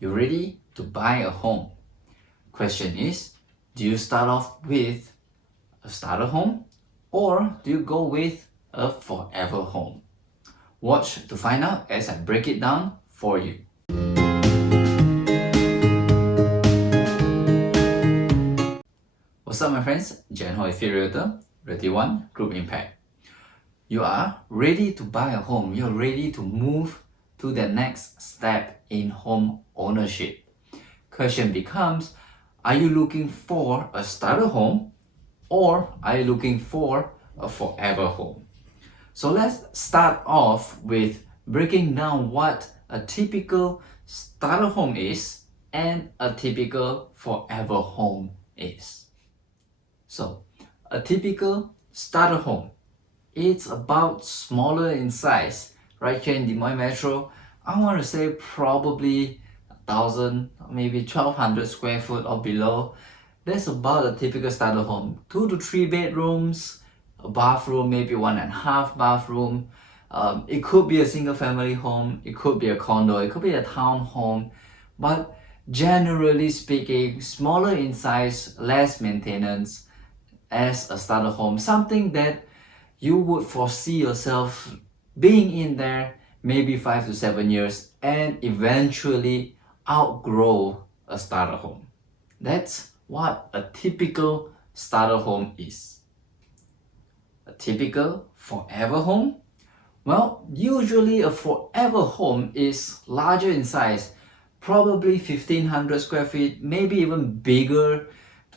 You're ready to buy a home. Question is, do you start off with a starter home or do you go with a forever home? Watch to find out as I break it down for you. What's up my friends? Jenn Ho Goh, Realtor, Realty ONE Group Impact. You are ready to buy a home. You're ready to move to the next step in home ownership. Question becomes, are you looking for a starter home or are you looking for a forever home? So let's start off with breaking down what a typical starter home is and a typical forever home is. So a typical starter home, it's about smaller in size. Right here in Des Moines Metro, I want to say probably 1,000, maybe 1,200 square foot or below. That's about a typical starter home. 2 to 3 bedrooms, a bathroom, maybe 1.5 bathroom. It could be a single family home, it could be a condo, it could be a town home. But generally speaking, smaller in size, less maintenance as a starter home. Something that you would foresee yourself being in there maybe 5 to 7 years and eventually outgrow a starter home. That's what a typical starter home is. A typical forever home? Well, usually a forever home is larger in size, probably 1,500 square feet, maybe even bigger,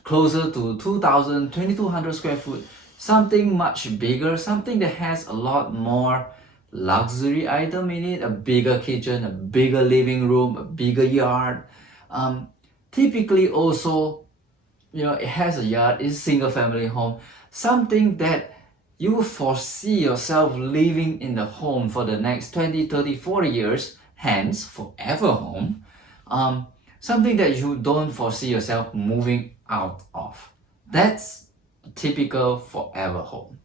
closer to 2,000, 2,200 square foot. Something much bigger, something that has a lot more luxury item in it, a bigger kitchen, a bigger living room, a bigger yard. Typically also, it has a yard, it's a single family home, something that you foresee yourself living in the home for the next 20, 30, 40 years, hence forever home. Something that you don't foresee yourself moving out of. That's a typical forever home.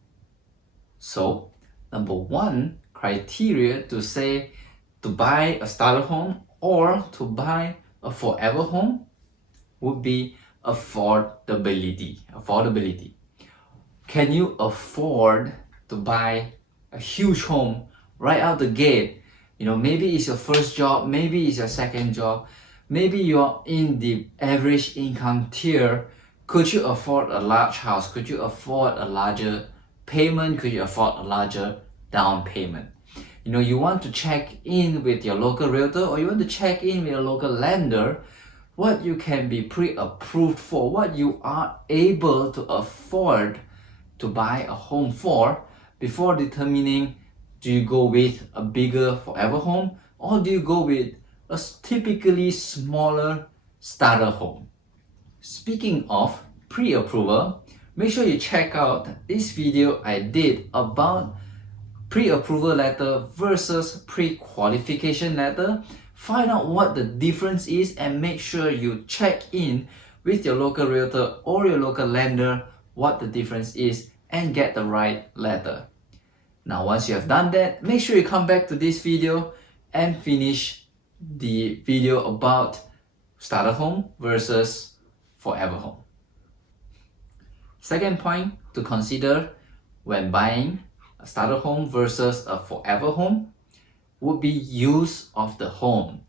So, number one criteria to say to buy a starter home or to buy a forever home would be affordability. Affordability. Can you afford to buy a huge home right out the gate? Maybe it's your first job, maybe it's your second job, maybe you're in the average income tier. Could you afford a large house? Could you afford a larger payment? Could you afford a larger down payment? You want to check in with your local realtor or you want to check in with your local lender what you can be pre-approved for, what you are able to afford to buy a home for before determining, do you go with a bigger forever home or do you go with a typically smaller starter home? Speaking of pre-approval, make sure you check out this video I did about pre-approval letter versus pre-qualification letter. Find out what the difference is and make sure you check in with your local realtor or your local lender what the difference is and get the right letter. Now once you have done that, make sure you come back to this video and finish the video about starter home versus forever home. Second point to consider when buying a starter home versus a forever home would be use of the home.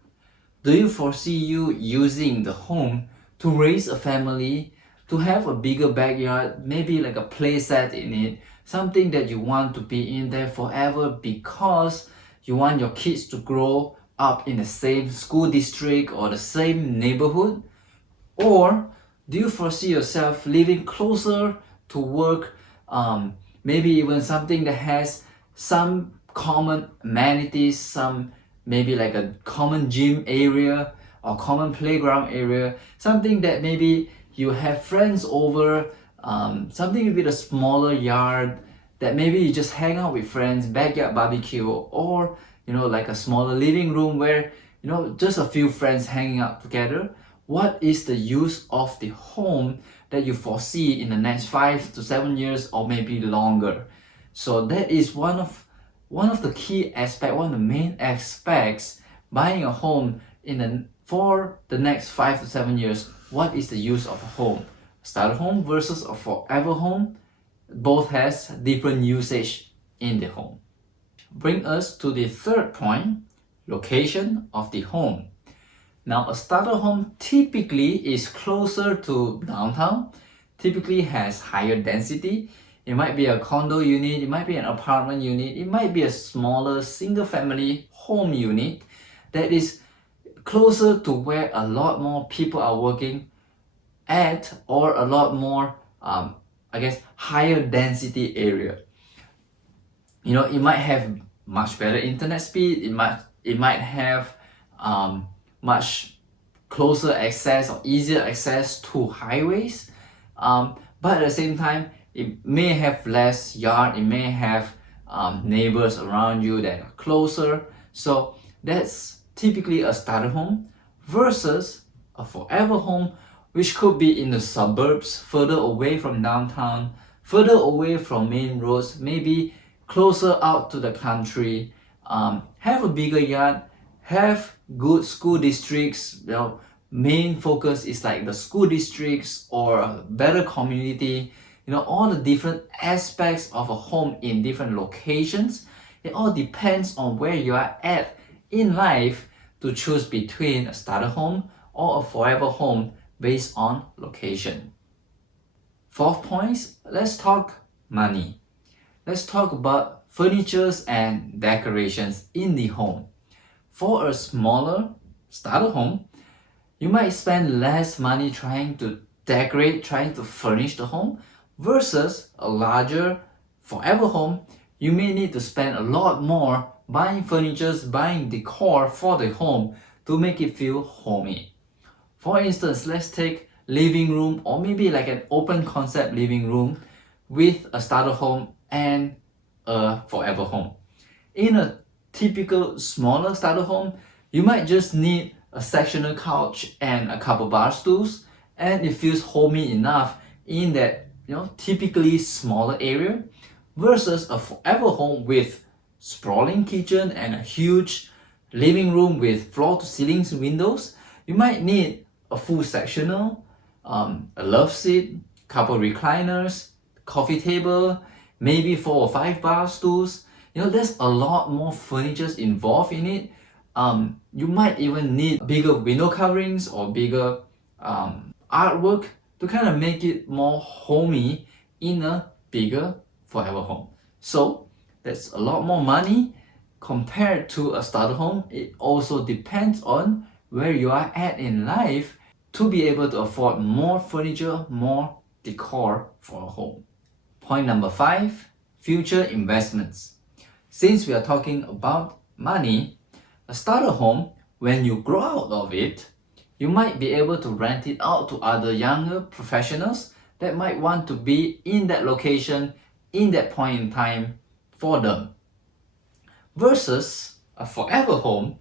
Do you foresee you using the home to raise a family, to have a bigger backyard, maybe like a play set in it, something that you want to be in there forever because you want your kids to grow up in the same school district or the same neighborhood? Or do you foresee yourself living closer to work, maybe even something that has some common amenities, some maybe like a common gym area or common playground area, something that maybe you have friends over, something with a smaller yard that maybe you just hang out with friends, backyard barbecue, or like a smaller living room where just a few friends hanging out together. What is the use of the home that you foresee in the next 5 to 7 years or maybe longer? So that is one of the key aspects, one of the main aspects buying a home in the for the next 5 to 7 years, what is the use of a home? Starter home versus a forever home, both has different usage in the home. Bring us to the third point, location of the home. Now, a starter home typically is closer to downtown, typically has higher density. It might be a condo unit, it might be an apartment unit, it might be a smaller single family home unit that is closer to where a lot more people are working at, or a lot more, higher density area. It might have much better internet speed, it might have much closer access or easier access to highways, but at the same time it may have less yard, it may have neighbors around you that are closer. So that's typically a starter home versus a forever home, which could be in the suburbs, further away from downtown, further away from main roads, maybe closer out to the country, have a bigger yard, have good school districts. Main focus is like the school districts or a better community. All the different aspects of a home in different locations. It all depends on where you are at in life to choose between a starter home or a forever home based on location. Fourth point, let's talk money. Let's talk about furnitures and decorations in the home. For a smaller starter home, you might spend less money trying to decorate, trying to furnish the home, versus a larger forever home. You may need to spend a lot more buying furnitures, buying decor for the home to make it feel homey. For instance, let's take living room, or maybe like an open concept living room with a starter home and a forever home. In a typical smaller starter home, you might just need a sectional couch and a couple bar stools, and it feels homey enough in that typically smaller area, versus a forever home with sprawling kitchen and a huge living room with floor to ceiling windows. You might need a full sectional, a love seat, couple recliners, coffee table, maybe 4 or 5 bar stools. There's a lot more furniture involved in it. You might even need bigger window coverings or bigger artwork to kind of make it more homey in a bigger forever home. So that's a lot more money compared to a starter home. It also depends on where you are at in life to be able to afford more furniture, more decor for a home. Point number 5, future investments. Since we are talking about money, a starter home, when you grow out of it, you might be able to rent it out to other younger professionals that might want to be in that location in that point in time for them. Versus a forever home,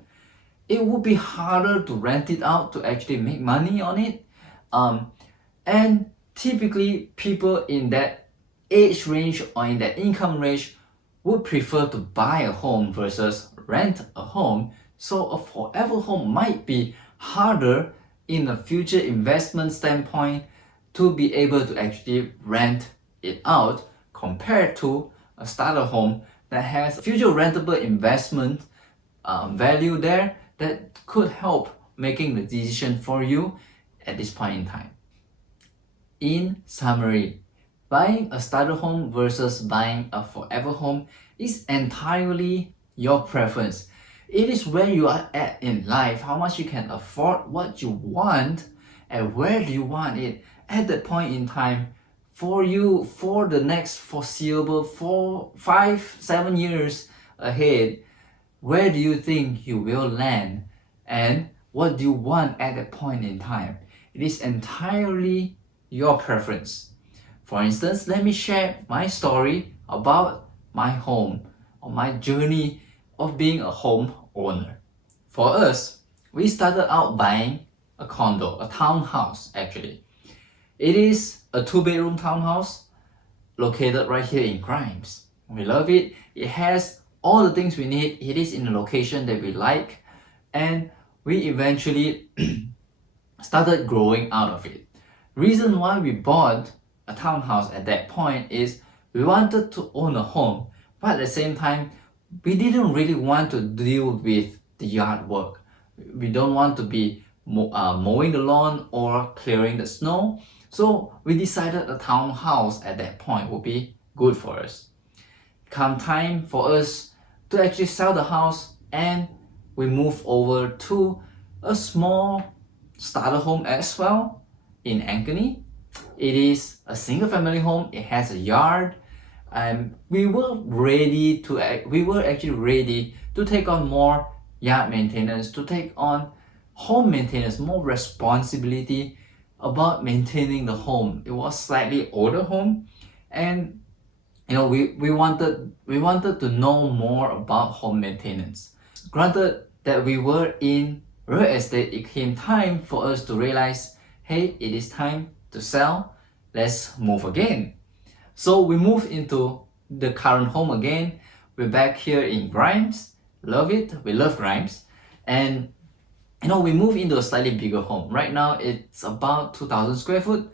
it would be harder to rent it out to actually make money on it. And typically people in that age range or in that income range would prefer to buy a home versus rent a home. So a forever home might be harder in a future investment standpoint to be able to actually rent it out compared to a starter home that has future rentable investment value there that could help making the decision for you at this point in time. In summary, buying a starter home versus buying a forever home is entirely your preference. It is where you are at in life, how much you can afford what you want, and where do you want it at that point in time for you for the next foreseeable 4, 5, 7 years ahead. Where do you think you will land, and what do you want at that point in time? It is entirely your preference. For instance, let me share my story about my home or my journey of being a home owner. For us, we started out buying a condo, a townhouse actually. It is a 2-bedroom townhouse located right here in Grimes. We love it. It has all the things we need. It is in a location that we like, and we eventually started growing out of it. Reason why we bought a townhouse at that point is we wanted to own a home, but at the same time, we didn't really want to deal with the yard work. We don't want to be mowing the lawn or clearing the snow. So we decided a townhouse at that point would be good for us. Come time for us to actually sell the house, and we move over to a small starter home as well in Ankeny. It is a single family home. It has a yard, and we were actually ready to take on more yard maintenance, to take on home maintenance, more responsibility about maintaining the home. It was slightly older home, and we wanted to know more about home maintenance. Granted that we were in real estate, it came time for us to realize, hey, it is time to sell. Let's move again. So we moved into the current home again. We're back here in Grimes. Love it. We love Grimes. And we moved into a slightly bigger home. Right now it's about 2,000 square foot.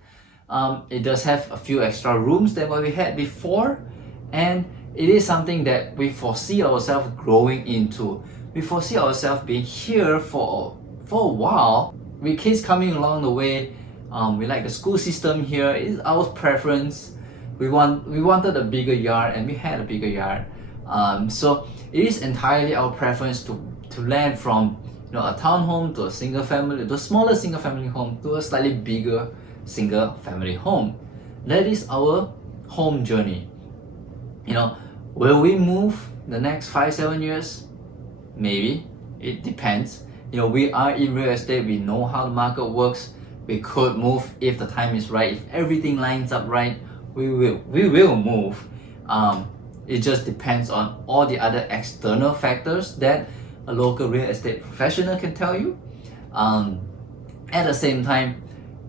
It does have a few extra rooms than what we had before, and it is something that we foresee ourselves growing into. We foresee ourselves being here for a while, with kids coming along the way. We like the school system here. It's our preference. We wanted a bigger yard, and we had a bigger yard. So it is entirely our preference to land from a townhome to a smaller single family home to a slightly bigger single family home. That is our home journey. Will we move the next 5-7 years? Maybe. It depends. We are in real estate. We know how the market works. We could move if the time is right. If everything lines up right, we will move. It just depends on all the other external factors that a local real estate professional can tell you. At the same time,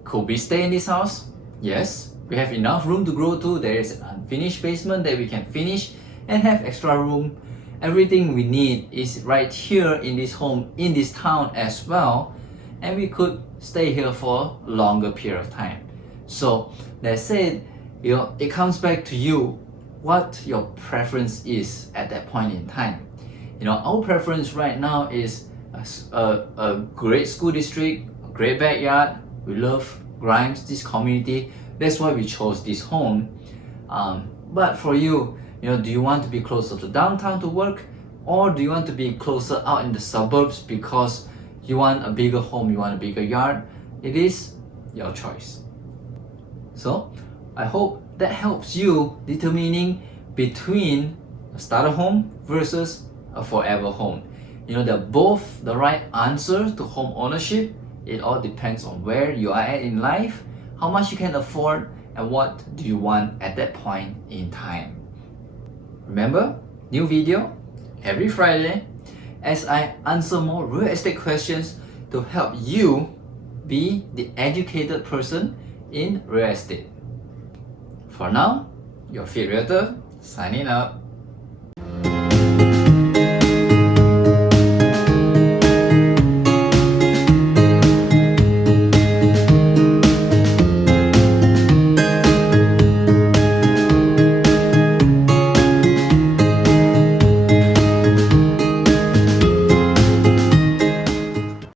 could we stay in this house? Yes, we have enough room to grow to. There is an unfinished basement that we can finish and have extra room. Everything we need is right here in this home, in this town as well, and we could stay here for a longer period of time. So that said, it comes back to you what your preference is at that point in time. Our preference right now is a great school district, a great backyard. We love Grimes, this community. That's why we chose this home. But for you, do you want to be closer to downtown to work, or do you want to be closer out in the suburbs because you want a bigger home, you want a bigger yard? It is your choice. So I hope that helps you determining between a starter home versus a forever home. They're both the right answer to home ownership. It all depends on where you are at in life, how much you can afford, and what do you want at that point in time. Remember, new video every Friday as I answer more real estate questions to help you be the educated person in real estate. For now, your Fit Realtor signing out.